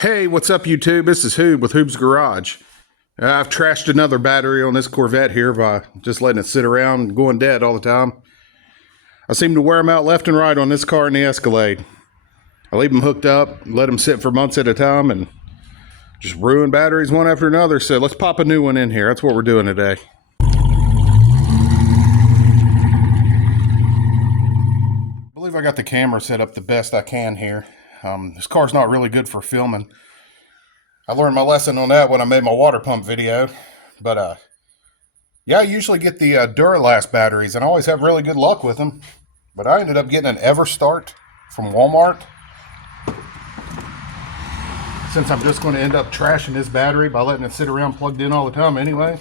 Hey, what's up, YouTube? This is Hoob with Hoob's Garage. I've trashed another battery on this Corvette here by just letting it sit around and going dead all the time. I seem to wear them out left and right on this car and the Escalade. I leave them hooked up, let them sit for months at a time, and just ruin batteries one after another. So let's pop a new one in here. That's what we're doing today. I believe I got the camera set up the best I can here. This car's not really good for filming. I learned my lesson on that when I made my water pump video. But, yeah, I usually get the Duralast batteries, and I always have really good luck with them. But I ended up getting an EverStart from Walmart. Since I'm just going to end up trashing this battery by letting it sit around plugged in all the time anyway.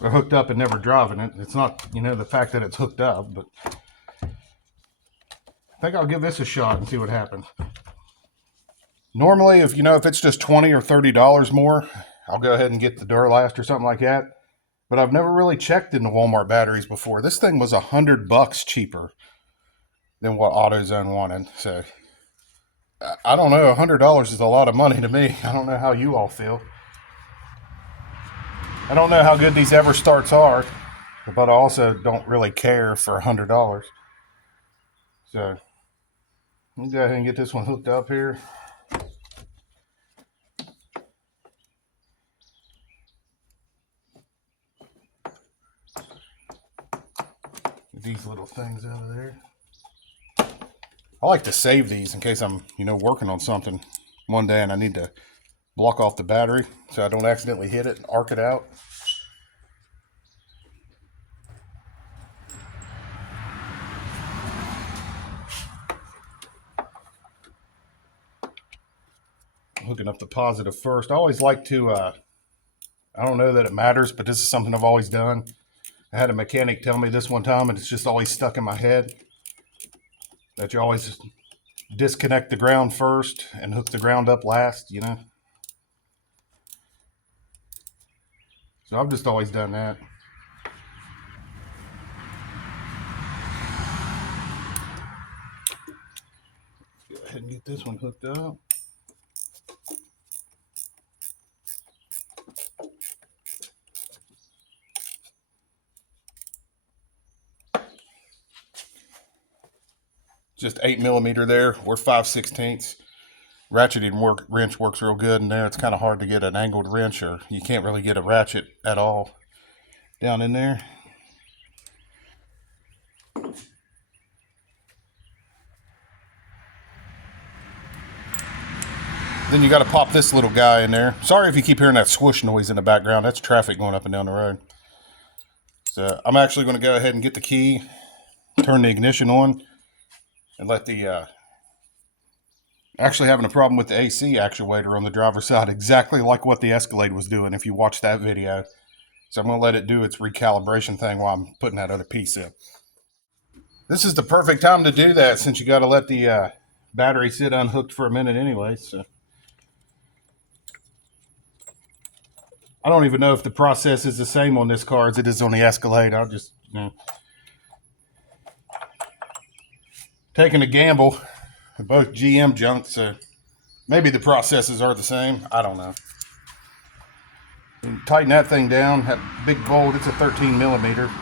Or hooked up and never driving it. It's not, the fact that it's hooked up, but I think I'll give this a shot and see what happens. Normally, if it's just $20 or $30 more, I'll go ahead and get the Duralast or something like that. But I've never really checked into Walmart batteries before. This thing was $100 cheaper than what AutoZone wanted. So I don't know. $100 is a lot of money to me. I don't know how you all feel. I don't know how good these EverStarts are, but I also don't really care for $100. So let me go ahead and get this one hooked up here. Get these little things out of there. I like to save these in case I'm, working on something one day and I need to block off the battery so I don't accidentally hit it and arc it out. Hooking up the positive first. I always like to, I don't know that it matters, but this is something I've always done. I had a mechanic tell me this one time, and it's just always stuck in my head, that you always disconnect the ground first and hook the ground up last, So I've just always done that. Go ahead and get this one hooked up. Just 8mm there, or 5/16. Ratcheting wrench works real good in there. It's kind of hard to get an angled wrench, or you can't really get a ratchet at all down in there. Then you got to pop this little guy in there. Sorry if you keep hearing that swoosh noise in the background. That's traffic going up and down the road. So I'm actually going to go ahead and get the key, turn the ignition on, and let the, actually having a problem with the AC actuator on the driver's side, exactly like what the Escalade was doing if you watch that video. So I'm going to let it do its recalibration thing while I'm putting that other piece in. This is the perfect time to do that since you got to let the battery sit unhooked for a minute anyway. So I don't even know if the process is the same on this car as it is on the Escalade. I'll just, taking a gamble. They're both GM junk, so maybe the processes are the same. I don't know. Tighten that thing down. That big bolt, it's a 13mm.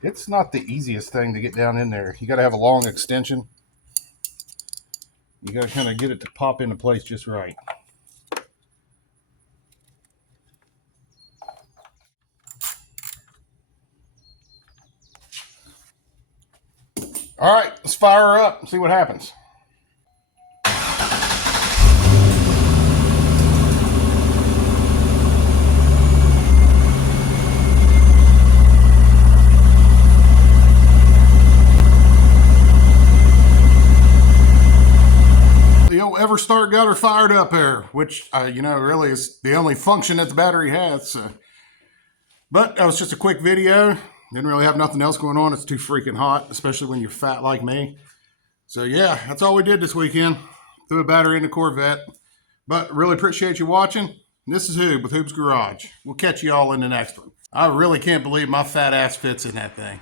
It's not the easiest thing to get down in there. You got to have a long extension. You got to kind of get it to pop into place just right. All right, let's fire her up and see what happens. The old EverStart got her fired up there, which, really is the only function that the battery has. So. But that was just a quick video. Didn't really have nothing else going on. It's too freaking hot, especially when you're fat like me. So yeah, that's all we did this weekend. Threw a battery in the Corvette. But really appreciate you watching. This is Hoob with Hoob's Garage. We'll catch you all in the next one. I really can't believe my fat ass fits in that thing.